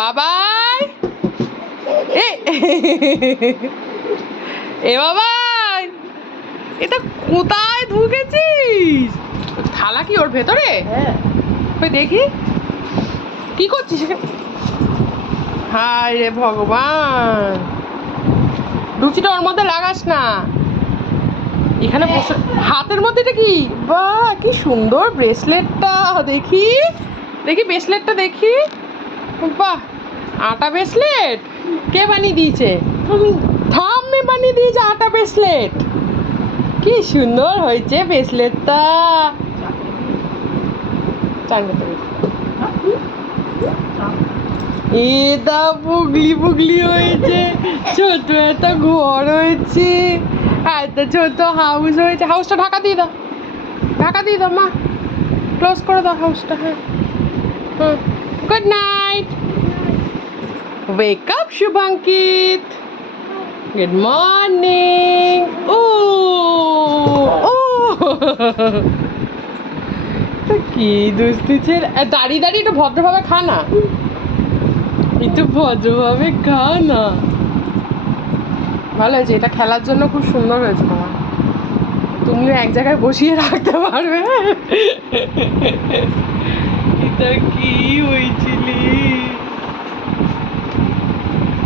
বাবাই। এ বাবাই এটা কোথায় ঢুকেছিস? থালা কি ওর ভেতরে? হ্যাঁ। ওই দেখি। কি করছিস? হায় রে ভগবান। লুচিটা ওর মধ্যে লাগাস না। এখানে বসে হাতের মধ্যে এটা কি? বাহ কি সুন্দর ব্রেসলেটটা দেখি। দেখি ব্রেসলেটটা দেখি। বাহ আটা ব্রেসলেট কে বানিয়ে দিয়েছে? তুমি থাম্মে বানিয়ে দিয়েছে আটা ব্রেসলেট কি সুন্দর হয়েছে ব্রেসলেটটা। এ দা পুগলি পুগলি হয়েছে ছোট একটা ঘর হয়েছে একটা ছোট হাউস হয়েছে। হাউসটা ঢাকা দিয়ে দাও। ঢাকা দিয়ে দাও মা। ক্লোজ করে দাও হাউসটা হ্যাঁ। হুম good night wake up Shubhankit good morning ও ও তা কি দুষ্টু ছেলে? দাঁড়িয়ে দাঁড়িয়ে, একটু ভদ্রভাবে খা না। একটু ভদ্রভাবে খা না। ভালো হয়েছে, এটা খেলার জন্য খুব সুন্দর হয়েছে তোমার। তুমিও এক জায়গায় বসিয়ে রাখতে পারবে। এটা কি হয়েছিলি